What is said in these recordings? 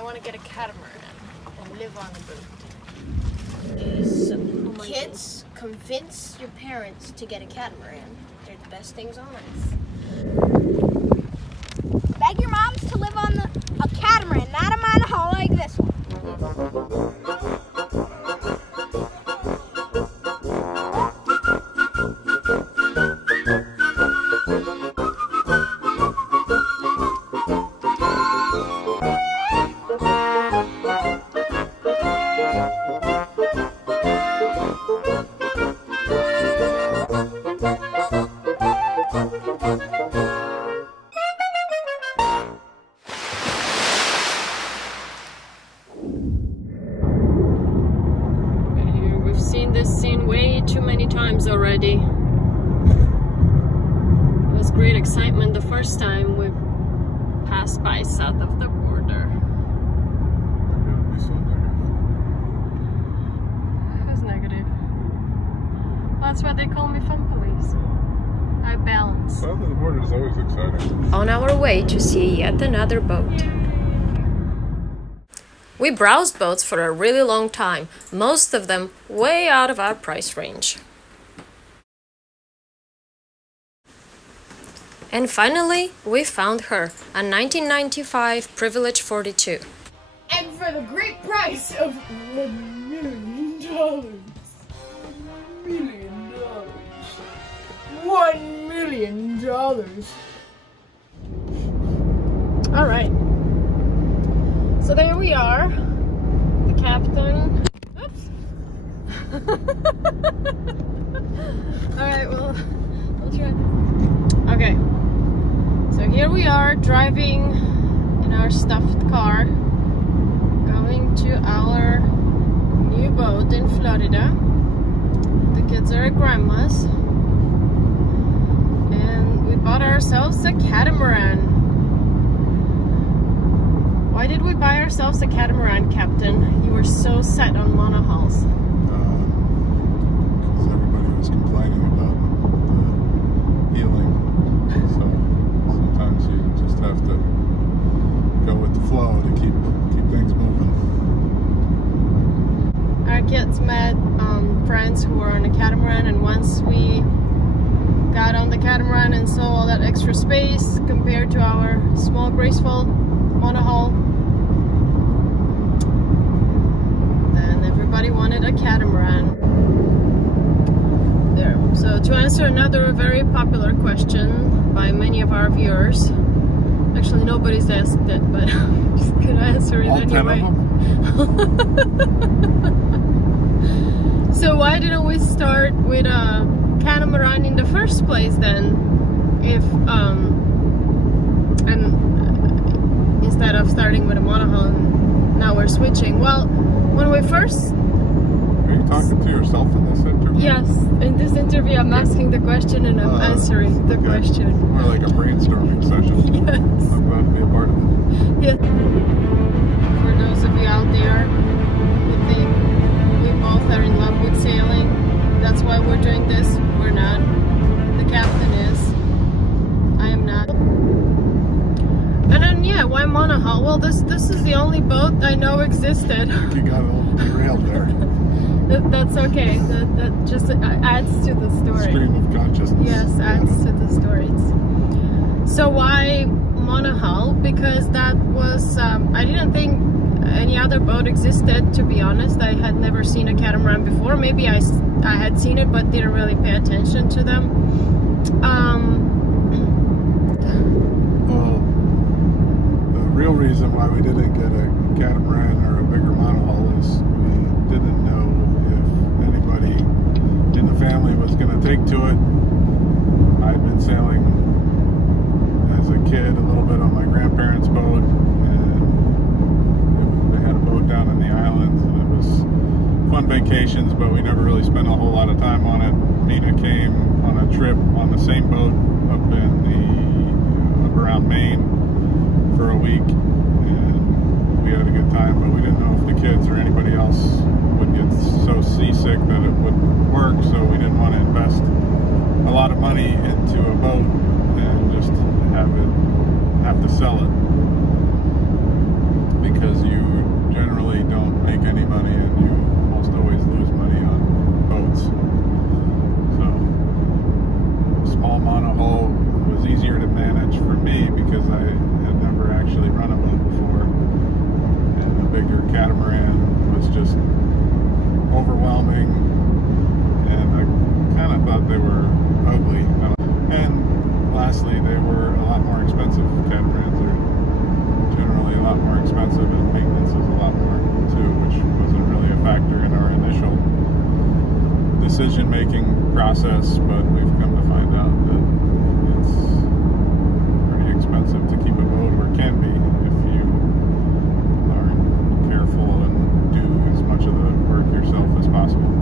I want to get a catamaran and live on a boat. These kids convince your parents to get a catamaran. They're the best things on earth. Beg your moms to live on a catamaran, not a monohull like this one. This scene way too many times already. It was great excitement the first time we passed by south of the border. Who's negative? That's what they call me, fun police. I balance. South of the border is always exciting. On our way to see yet another boat. We browsed boats for a really long time, most of them way out of our price range. And finally, we found her, a 1995 Privilege 42. And for the great price of $1 million. $1 million. All right. So there we are, the captain. Oops. Alright, we'll try. Okay, so here we are driving in our stuffed car, going to our new boat in Florida. The kids are at grandma's, and we bought ourselves a catamaran. Why did we buy ourselves a catamaran, Captain? You were so set on monohulls. Because everybody was complaining about the healing. So sometimes you just have to go with the flow to keep things moving. Our kids met friends who were on a catamaran, and once we got on the catamaran and saw all that extra space compared to our small, graceful monohull, then everybody wanted a catamaran. There. So to answer another very popular question by many of our viewers, actually nobody's asked it, but I'm just gonna answer it all anyway. 10 of them? So why didn't we start with a catamaran in the first place then? If instead of starting with a monohull, and now we're switching. Well, when we first... Are you talking to yourself in this interview? Yes, in this interview I'm asking the question and I'm answering the question. More like a brainstorming session. Yes. I'm glad to be a part of it. Yes. For those of you out there who think we both are in love with sailing, that's why we're doing this. We're not. The captain is. I am not. And then yeah, why monohull? Well, this is the only boat I know existed. You got a little derailed there. That's okay. That just adds to the story. Stream of consciousness. Yes, adds to the stories. So why monohull? Because that was I didn't think any other boat existed, to be honest. I had never seen a catamaran before. Maybe I had seen it but didn't really pay attention to them. The real reason why we didn't get a catamaran or a bigger monohull is we didn't know if anybody in the family was going to take to it. I'd been sailing as a kid a little bit on my grandparents' boat, and they had a boat down in the islands, and it was fun vacations, but we never really spent a whole lot of time on it. Mina came on a trip on the same boat up around Maine for a week, and we had a good time, but we didn't know if the kids or anybody else would get so seasick that it would work, so we didn't want to invest a lot of money into a boat and just have to sell it, because you catamaran was just overwhelming, and I kind of thought they were ugly. And lastly, they were a lot more expensive. Catamarans are generally a lot more expensive, and maintenance is a lot more too, which wasn't really a factor in our initial decision-making process, but we've come to find out that it's pretty expensive to keep a boat, or can be, if you aren't careful and do as much of the work yourself as possible.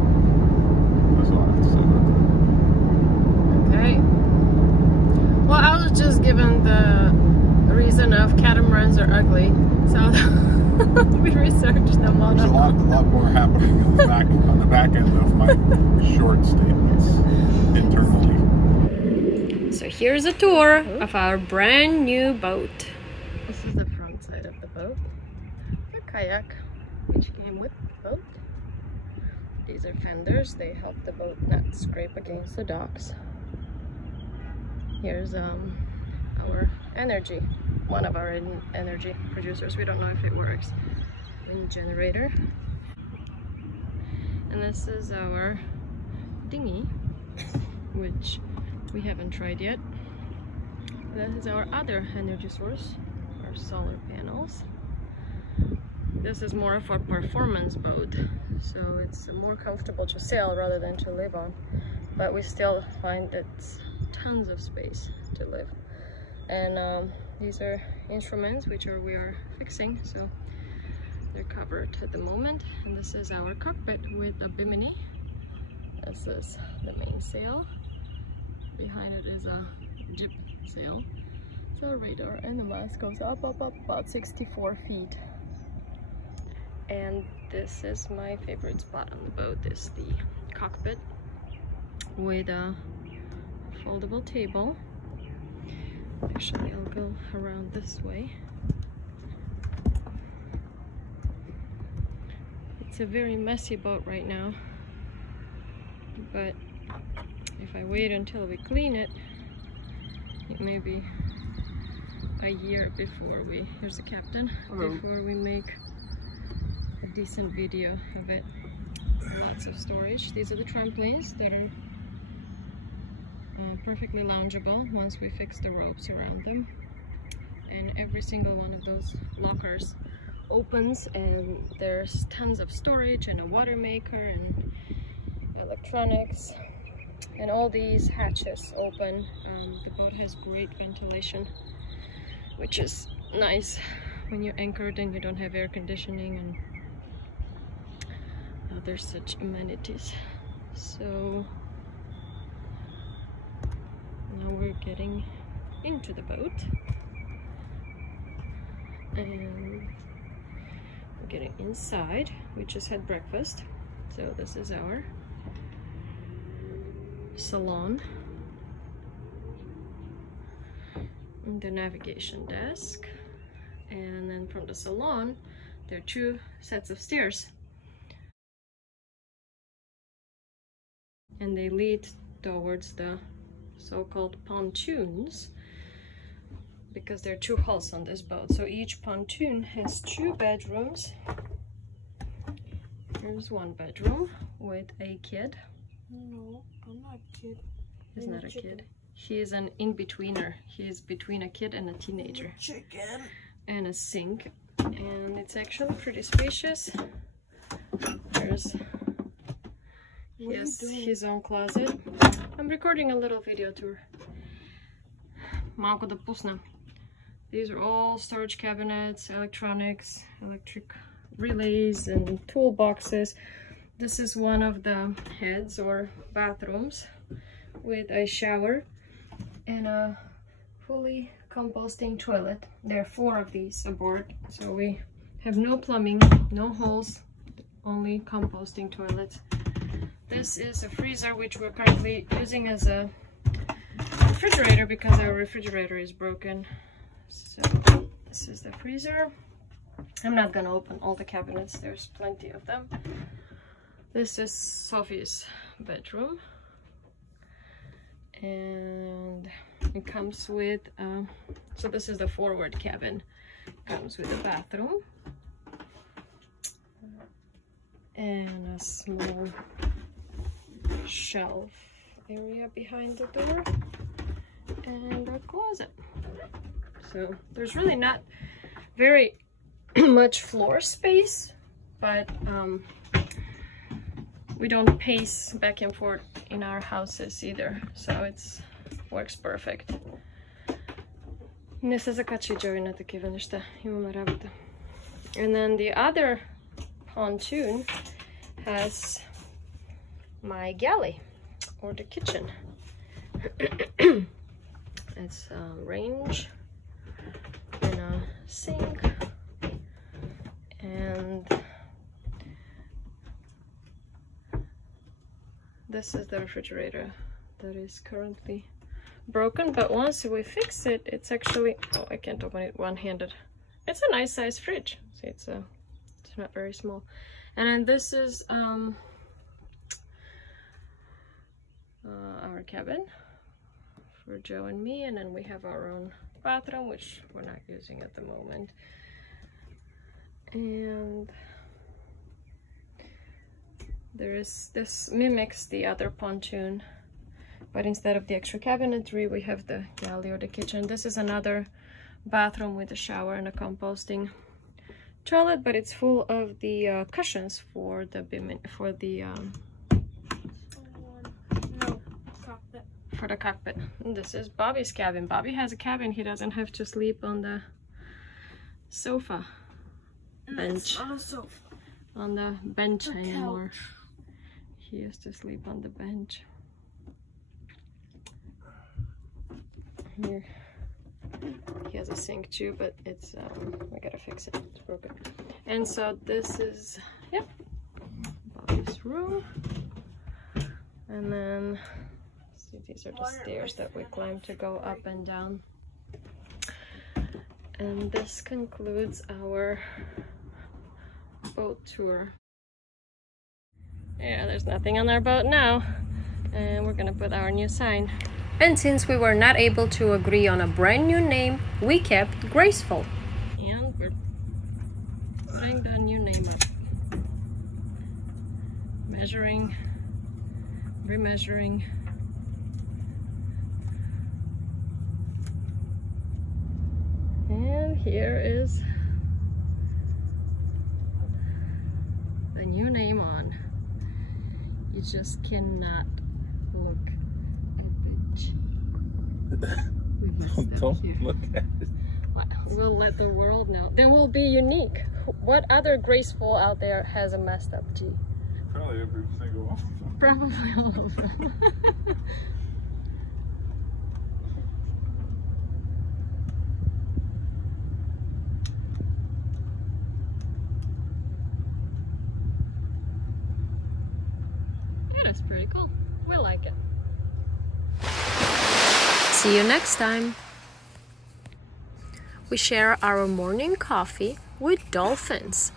That's all I have to say about that. Okay. Well, I was just given the reason of catamarans are ugly, so we researched them all. There's a lot more happening in the back, on the back end of my short statements internally. So here's a tour of our brand new boat. This is the front side of the boat. The kayak, which came with the boat. These are fenders. They help the boat not scrape against the docks. Here's our energy, one of our energy producers. We don't know if it works. Wind generator. And this is our dinghy, which we haven't tried yet. That is our other energy source, our solar panels. This is more of a performance boat, so it's more comfortable to sail rather than to live on, but we still find that tons of space to live. And these are instruments which we are fixing, so they're covered at the moment. And this is our cockpit with a bimini. This is the mainsail. Behind it is a jib sail. So radar, and the mast goes up about 64 feet. And this is my favorite spot on the boat, is the cockpit with a foldable table. Actually, I'll go around this way. It's a very messy boat right now, but if I wait until we clean it, it may be a year before here's the captain, before we make a decent video of it. Lots of storage. These are the trampolines that are perfectly loungeable once we fix the ropes around them. And every single one of those lockers opens, and there's tons of storage and a water maker and electronics, and all these hatches open. The boat has great ventilation, which is nice when you're anchored and you don't have air conditioning, and there's such amenities. So now we're getting into the boat and we're getting inside. We just had breakfast, so this is our salon and the navigation desk. And then from the salon there are two sets of stairs, and they lead towards the so-called pontoons, because there are two hulls on this boat. So each pontoon has two bedrooms. Here's one bedroom with a kid. No, I'm not a kid. He's not a kid. He is an in-betweener. He is between a kid and a teenager. Chicken. And a sink. And it's actually pretty spacious. There's his own closet. I'm recording a little video tour. Малко да пусна. These are all storage cabinets, electronics, electric relays, and toolboxes. This is one of the heads or bathrooms with a shower and a fully composting toilet. There are 4 of these aboard, so we have no plumbing, no holes, only composting toilets. This is a freezer which we're currently using as a refrigerator because our refrigerator is broken. So this is the freezer. I'm not gonna open all the cabinets, there's plenty of them. This is Sophie's bedroom, and it comes with so this is the forward cabin. It comes with a bathroom, and a small shelf area behind the door and a closet. So there's really not very much floor space, but we don't pace back and forth in our houses either, so it's works perfect. Не се закачвай на такива неща, имаме работа. And then the other pontoon has my galley, or the kitchen. It's a range and a sink, and this is the refrigerator that is currently broken, but once we fix it, it's actually, oh, I can't open it one-handed. It's a nice size fridge. See, it's not very small. And then this is our cabin for Joe and me, and then we have our own bathroom, which we're not using at the moment. And this mimics the other pontoon, but instead of the extra cabinetry, we have the galley or the kitchen. This is another bathroom with a shower and a composting toilet, but it's full of the cushions for the cockpit. And this is Bobby's cabin. Bobby has a cabin. He doesn't have to sleep on the sofa bench. On a sofa. On the bench anymore. He used to sleep on the bench. Here, he has a sink too, but it's we gotta fix it. It's broken. And so this is, yep, Bobby's room. And then see, these are the stairs that we climb to go up and down. And this concludes our boat tour. Yeah, there's nothing on our boat now, and we're gonna put our new sign. And since we were not able to agree on a brand new name, we kept Graceful. And we're putting the new name up. Measuring, remeasuring. And here is the new name on. You just cannot look at it. Don't look at it. We'll let the world know. Then we'll be unique. What other Graceful out there has a messed up G? Probably every single one of them. Probably all of them. It's pretty cool. We like it. See you next time. We share our morning coffee with dolphins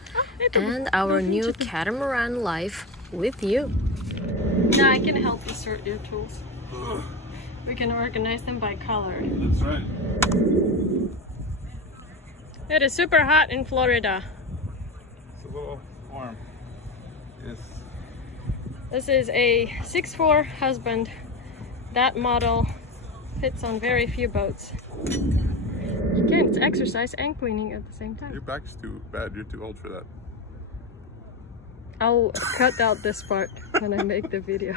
and our new catamaran life with you. Now I can help you sort your tools. We can organize them by color. That's right. It is super hot in Florida. It's a little warm. Yes. This is a 6'4" husband. That model fits on very few boats. You can, it's exercise and cleaning at the same time. Your back's too bad, you're too old for that. I'll cut out this part when I make the video.